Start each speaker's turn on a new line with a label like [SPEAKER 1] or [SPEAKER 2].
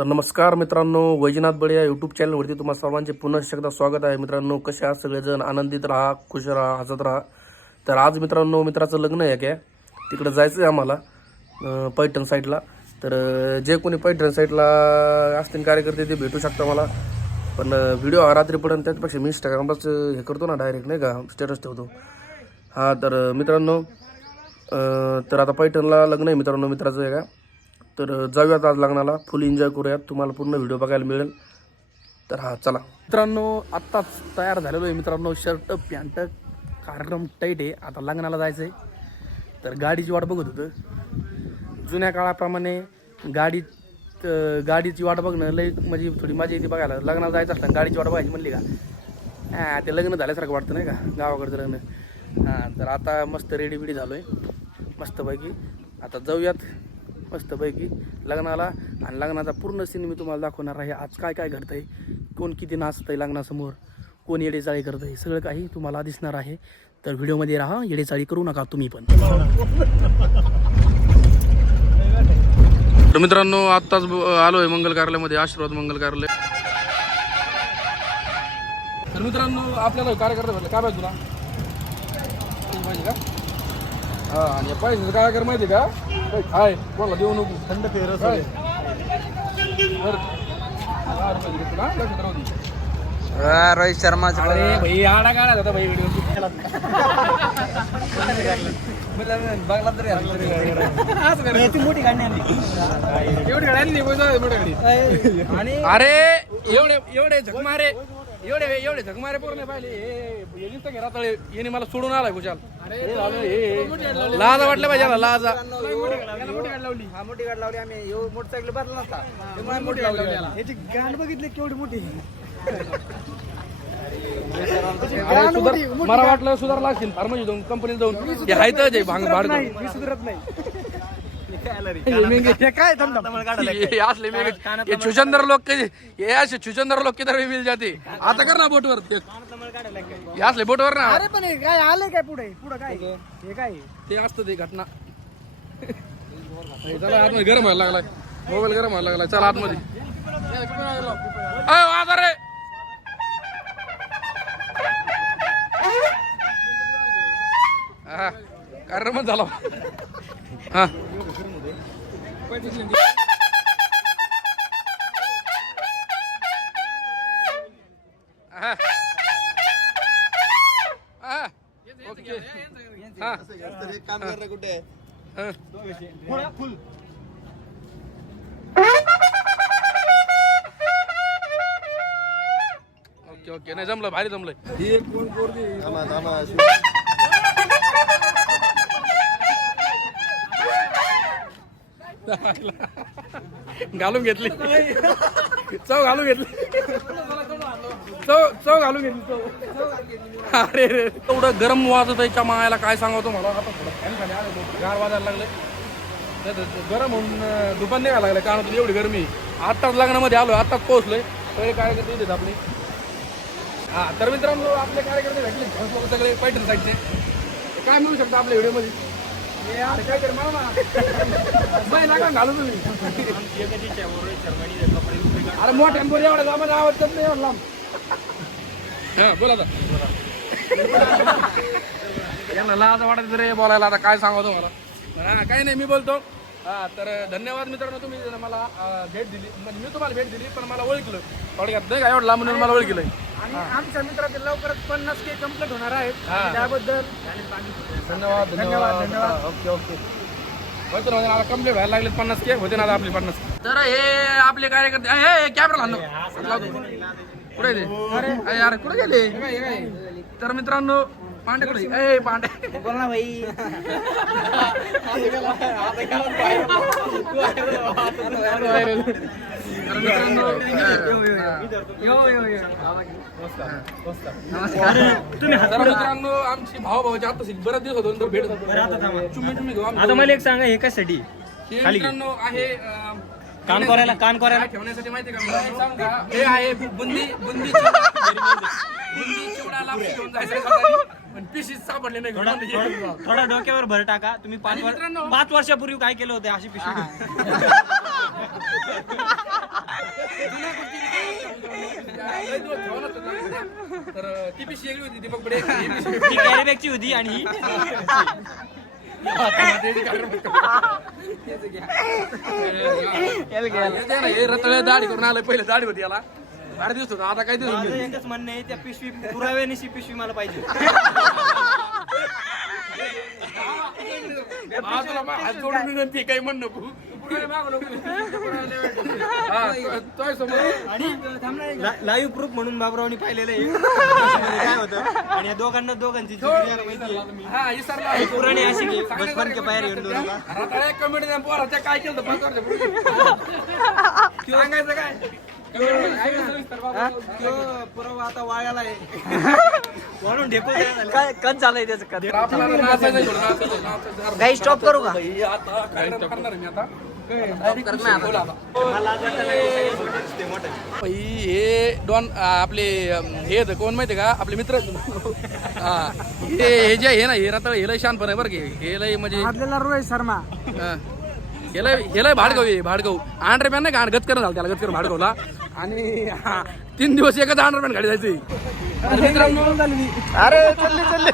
[SPEAKER 1] तर नमस्कार मित्रांनो वैजनाथ बळे या यूट्यूब चॅनलवरती तुम्हा सर्वांचे पुन्हा एकदा स्वागत आहे. मित्रांनो कसे आहात सगळेजण? आनंदित राहा खुश राहा हसत राहा. तर आज मित्रांनो मित्राचं लग्न आहे काय तिकडं जायचं आहे आम्हाला पैठण साईडला तर जे कोणी पैठण साईडला असतील कार्यकर्ते ते भेटू शकता मला. पण व्हिडिओ रात्री पडून त्याच्यापेक्षा मी इंस्टाग्रामलाच हे करतो ना डायरेक्ट नाही का? स्टेटस ठेवतो. हां तर मित्रांनो तर आता पैठणला लग्न आहे मित्रांनो मित्राचं आहे. का तर जाऊयात आज लग्नाला. फुल एन्जॉय करूयात. तुम्हाला पूर्ण व्हिडिओ बघायला मिळेल. तर हा चला. मित्रांनो आत्ताच तयार झालेलो आहे मित्रांनो शर्ट पॅन्ट कार्यक्रम टाईट आहे. आता लग्नाला जायचं आहे तर गाडीची वाट बघत होतं. जुन्या काळाप्रमाणे गाडी गाडीची वाट बघणं लई म्हणजे थोडी मजा येते बघायला. लग्नाला जायचं असलं गाडीची वाट बघायची म्हणली का? हां ते लग्न झाल्यासारखं वाटतं नाही का? गावाकडचं लग्न. हां तर आता मस्त रेडी बिडी झालो आहे मस्तपैकी. आता जाऊयात. मस्तपैकी लग्नाला. आणि लग्नाचा पूर्ण सीन मी तुम्हाला दाखवणार आहे. आज काय काय घडतं आहे कोण किती नाचतं आहे लग्नासमोर? कोण येडेचाळी करतं आहे सगळं काही तुम्हाला दिसणार आहे. तर व्हिडिओमध्ये राहा येडेचाळी करू नका तुम्ही पण. तर मित्रांनो आत्ताच आलो आहे मंगल कार्यालयामध्ये आशीर्वाद मंगल कार्यालय. तर मित्रांनो आपल्याला कार्यकर्ता भेटलं. काय पाहिजे तुला? पाहिजे का? हा आणि पैसे काय कर माहिती का? काय कोणाला देऊ नको. थंड फेर
[SPEAKER 2] रोहित शर्माचं
[SPEAKER 1] अरे भाई आडा काढा होता भाई व्हिडिओ
[SPEAKER 2] बघला तरी मोठी गाडी
[SPEAKER 1] एवढी गाडी आणली कोणती मोठी गाडी
[SPEAKER 2] आणि
[SPEAKER 1] अरे एवढे एवढे झकमारे एवढे एवढे झकमारे पोर नाही पाहिले. हे हे नुसतं घे रातळे याने मला सोडून आलाय खुशाल. हे झालं, हे- हे. लाजा वाटलं पाहिजे लाजा.
[SPEAKER 2] मोठी गाडी लावली हा. मोठी गाडी लावली. आम्ही. ह्यो मोटरसायकल बदला नसता मोठी गाडी लावली याची गाडी बघितली केवढी मोठी.
[SPEAKER 1] मला वाटलं सुधार लागतील फार्मसी जाऊन कंपनीत जाऊन. हे हायत जे भांग भाड
[SPEAKER 2] मी सुधरत नाही.
[SPEAKER 1] हे काय? हे असले हे छुचंदर लोक हे असे छुचंदर लोक किती मिल जाते? आता कर ना बोटवर. ते हे असले बोटवर ना.
[SPEAKER 2] अरे पण काय आलंय काय पुढे? पुढे काय? हे काय?
[SPEAKER 1] ते असतं ते घटना. चला आतमध्ये गरम व्हायला लागलाय. मोबाईल गरम व्हायला लागलाय. चला आतमध्ये. वाजा रे! हा कार्यक्रमच झाला. हा. ओके. हा.
[SPEAKER 3] काम कर कुठे
[SPEAKER 1] हा. ओके ओके नाही जमलं भारी जमलंय
[SPEAKER 3] थांबा थांबा
[SPEAKER 1] घालून घेतली. चव घालून घेतली. चव चव घालून घेतली. चव अरे रे. एवढं गरम वाजत त्याच्या मायाला काय सांगावं मला? आता थोडं फॅन खाली गार वाजायला लागले. गरम होऊन दुपार निघायला लागलं. कारण एवढी गरमी. आत्ताच लग्नामध्ये आलो आत्ताच पोहोचलोय. सगळे कार्यकर्ते येतात आपले. हा तर मित्रांनो आपले कार्यकर्ते भेटले. सगळे पैठण साईडचे. काय मिळू शकतं आपल्या व्हिडिओमध्ये घालू तुम्ही अरे मोठ्या बोल एवढा लांब आवाज येत नाही एवढा लांब. हा बोला आता. यांना लाज वाटत रे बोलायला आता काय सांगू तुम्हाला? हा काही नाही मी बोलतो. हा तर धन्यवाद मित्रांनो तुम्ही मला भेट दिली म्हणजे मी तुम्हाला भेट दिली पण मला ओळखलं. थोडक्यात नाही का एवढं म्हणून मला ओळखलं.
[SPEAKER 2] आणि आमच्या मित्राचे लवकरच पन्नास के कंप्लीट होणार आहेत.
[SPEAKER 1] हा.
[SPEAKER 2] त्याबद्दल
[SPEAKER 1] धन्यवाद धन्यवाद. धन्यवाद ओके ओके. होतं ना आता कंप्लीट व्हायला लागले पन्नास के होते ना आता आपली पन्नास तर हे आपले कार्यकर्ते हे कॅमेरा लावतो कुठे ते? अरे यार कुठे गेले? तर मित्रांनो पांडे कुठे? ए पांडे.
[SPEAKER 2] बोल ना भाई.
[SPEAKER 1] मित्रांनो आमची भाऊ भाऊची आता बरेच दिवस होतो भेट चुम्मी चुम्मी घेऊ
[SPEAKER 4] आता मला एक सांगा हे कशासाठी?
[SPEAKER 1] हे मित्रांनो आहे
[SPEAKER 4] कान करायला कान करायला
[SPEAKER 1] काय ठेवण्यासाठी माहिती का? मला सांगू. का? हे आहे बुंदी बुंदी बुंदी चिवडा घेऊन जायचं. पण पिशीच सापडले नाही
[SPEAKER 4] थोडा
[SPEAKER 1] घरी.
[SPEAKER 4] थोडा- थोडा डोक्यावर भर टाका तुम्ही पाच
[SPEAKER 1] आणि
[SPEAKER 4] वर-
[SPEAKER 1] मित्रांनो-
[SPEAKER 4] पाच वर्षापूर्वी काय केलं होतं अशी पिशवी
[SPEAKER 1] लय दिवस ठेवलं होतं. तर ती पिशी वेगळी होती दीपक बडे ही
[SPEAKER 4] ती कॅरी बॅगची होती आणि ही
[SPEAKER 1] हे रताळे दाढी करून आलं पहिले दाढी होती याला दाढी दिवस होता आता काय दिवस
[SPEAKER 4] माझं एकच म्हणणं आहे त्या पिशवी पुराव्यानिशी पिशवी मला पाहिजे
[SPEAKER 1] हा, तुला मा- हात जोडून विनंती आहे, काही म्हण नको पुढे मागं नको. हा, तो- तोय समोर.
[SPEAKER 4] लाईव्ह प्रूफ म्हणून बाबरावनी पाहिलेलं आहे काय होतं आणि या दोघांना दोघांची माहिती आहे.
[SPEAKER 1] हा,
[SPEAKER 4] पुराणी अशी की बचपन के बाहेर येऊन दोनला
[SPEAKER 1] रताळे comedy द्या पोराच्या काय केलं होतं पाच वर्षापूर्वी. सांगायचं काय.
[SPEAKER 4] पुरावा आता वाळायला आहे म्हणून ढेकून काय कच झालंय त्याचं.
[SPEAKER 2] काही स्टॉप करू का
[SPEAKER 1] हे डॉन आपले हे कोण माहिती का आपले मित्र. हा हे हे जे आहे ना हे रताळ हे लय शानपण आहे बरं की हे लय म्हणजे
[SPEAKER 2] आपल्याला रोहित शर्मा
[SPEAKER 1] हा. हे हे भाडगाव आहे भाडगाव. आंड्रेमॅन नाही का? गचकर झालं त्याला गचकर भाडगावला. आणि हा, तीन दिवस एकच आंड्रेमॅन गाडी जायची
[SPEAKER 2] अरे चालली चालली